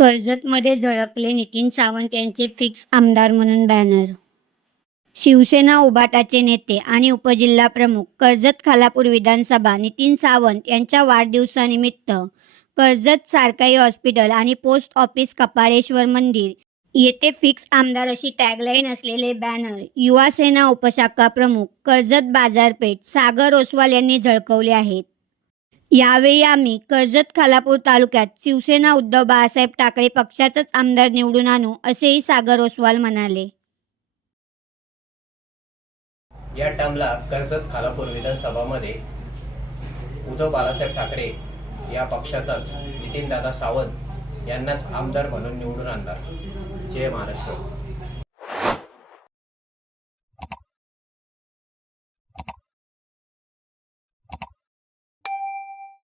कर्जतमध्ये झळकले नितीन सावंत यांचे फिक्स आमदार म्हणून बॅनर शिवसेना उभाटाचे नेते आणि उपजिल्हाप्रमुख कर्जत खालापूर विधानसभा नितीन सावंत यांच्या वाढदिवसानिमित्त कर्जत सारकाई हॉस्पिटल आणि पोस्ट ऑफिस कपाळेश्वर मंदिर येथे फिक्स आमदार अशी टॅगलाईन असलेले बॅनर युवासेना उपशाखा प्रमुख कर्जत बाजारपेठ सागर ओसवाल यांनी झळकवले आहेत. यावेळी आम्ही कर्जत खालापूर तालुक्यात शिवसेना उद्धव बाळासाहेब ठाकरे पक्षाचाच आमदार निवडून आणू असेही सागर ओसवाल म्हणाले. या टर्मला कर्जत खालापूर विधानसभामध्ये उद्धव बाळासाहेब ठाकरे या पक्षाचाच नितीनदादा सावंत यांनाच आमदार म्हणून निवडून आणणार. जय महाराष्ट्र.